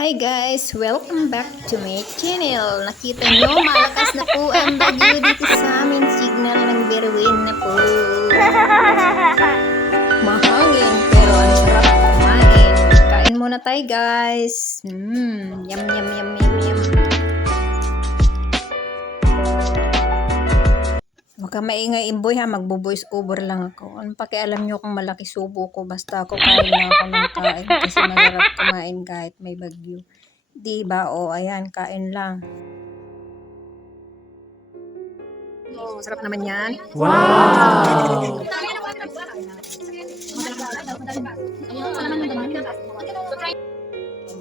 Hi guys! Welcome back to my channel. Nakita nyo, malakas na po ang bagyo dito sa amin. Signal ng Berwin na po. Mahangin, pero ang sarap kumain. Kain muna tayo guys. Yum, yum, yum, yum, yum. Huwag ka maingay imboy ha, magbo-voice over lang ako. Anong pakialam nyo kung malaki subo ko, basta ako kain lang ako ng kain kasi masarap kumain kahit may bagyo. Diba? O, ayan, kain lang. Oh, sarap naman yan. Wow!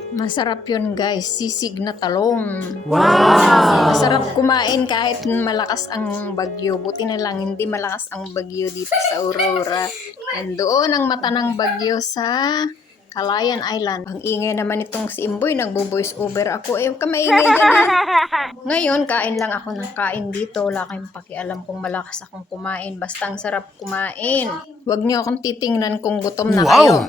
Masarap yun guys, sisig na talong. Wow! Masarap kumain kahit malakas ang bagyo. Buti na lang hindi malakas ang bagyo dito sa Aurora. Nandoon ang mata ng bagyo sa Calayan Island. Ang ingay naman itong si Imboy, nagbo-voice over ako. Huwag ka maingay dyan ha. Ngayon, kain lang ako ng kain dito. Wala kayong pakialam kung malakas akong kumain. Basta ang sarap kumain. Huwag niyo akong titingnan kung gutom na kayo.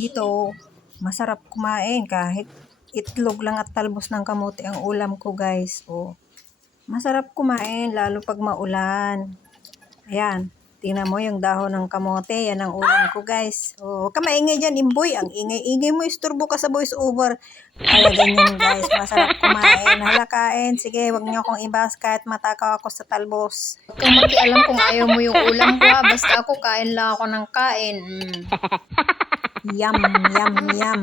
Dito, masarap kumain kahit itlog lang at talbos ng kamote ang ulam ko guys. Oh, masarap kumain lalo pag maulan. Ayan, tingnan mo yung dahon ng kamote, yan ang ulam ko guys. Oh, huwag ka maingay dyan, Imboy. Ang ingay-ingay mo, isturbo ka sa voice over. Kaya ganyan guys, masarap kumain. Hala, kain. Sige, huwag niyo akong ibas kahit matakaw ako sa talbos. Huwag kang makialam kung ayaw mo yung ulam ko ha. Basta ako, kain lang ako ng kain. Yum, yum, yum.